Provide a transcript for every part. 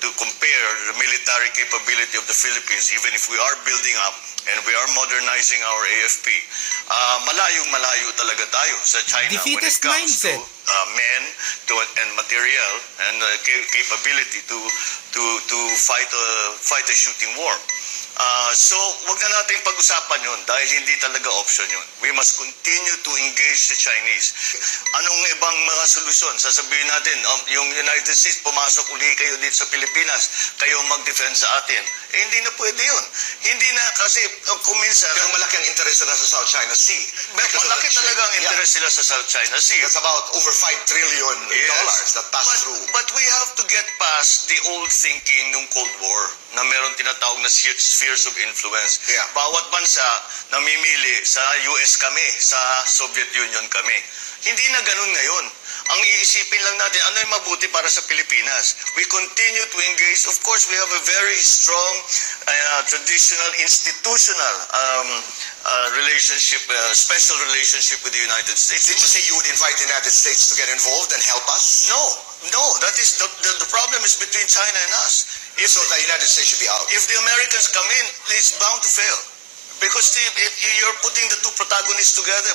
to compare the military capability of the Philippines, even if we are building up and we are modernizing our AFP, malayong-malayo talaga tayo sa China Defeatist when it comes mindset. to men and material and capability to fight a shooting war. So, wag na natin pag-usapan yun dahil hindi talaga option yun. We must continue to engage the Chinese. Anong ibang mga solusyon? Sasabihin natin, yung United States, pumasok uli kayo dito sa Pilipinas, kayo mag-defend sa atin. Eh, hindi na pwede yun. Hindi na kasi kung minsan... Pero malaki ang interest nila sa South China Sea. Malaki talaga ang interest sila sa South China Sea. That's about over $5 trillion that pass through. But we have to get past the old thinking nung Cold War na meron tinatawag na spheres of influence. Yeah. Bawat bansa namimili sa US kami, sa Soviet Union kami. Hindi na ganun ngayon. Ang iisipin lang natin, ano yung mabuti para sa Pilipinas? We continue to engage. Of course, we have a very strong traditional, institutional relationship, special relationship with the United States. Did you say you would invite the United States to get involved and help us? No, that is the problem is between China and us. So the United States should be out. If the Americans come in, it's bound to fail. Because you're putting the two protagonists together,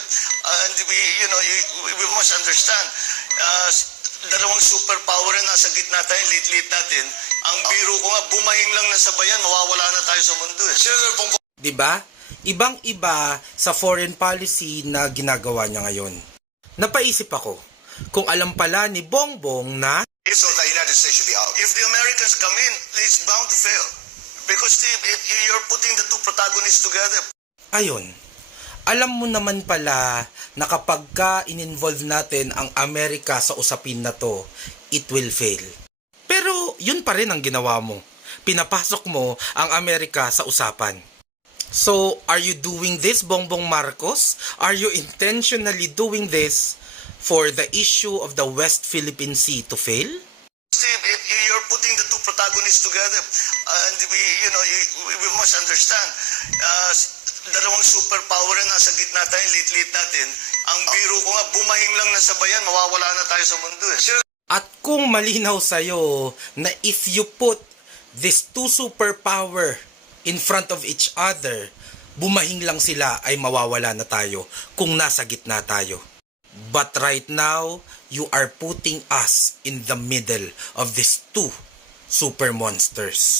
and we must understand, dalawang superpower na nasa gitna tayo, lit-lit natin. Ang biro ko nga, bumahing lang na sabayan, mawawala na tayo sa mundo eh. Diba? Ibang-iba sa foreign policy na ginagawa niya ngayon. Napaisip ako, kung alam pala ni Bongbong na So the United States should be out. If the Americans come in, it's bound to fail. Because you're putting the two protagonists together. ayun, alam mo naman pala na kapag ka in-involve natin ang Amerika sa usapin na to, it will fail. Pero yun pa rin ang ginawa mo. Pinapasok mo ang Amerika sa usapan. So, are you doing this, Bongbong Marcos? Are you intentionally doing this for the issue of the West Philippine Sea to fail? You're putting the two protagonists together, and we must understand, dalawang superpower na nasa gitna tayo, lit-lit natin. Ang biro ko nga, bumahing lang na sabayan, mawawala na tayo sa mundo eh. At kung malinaw sa'yo na if you put these two superpower in front of each other, bumahing lang sila ay mawawala na tayo kung nasa gitna tayo. But right now, you are putting us in the middle of these two super monsters.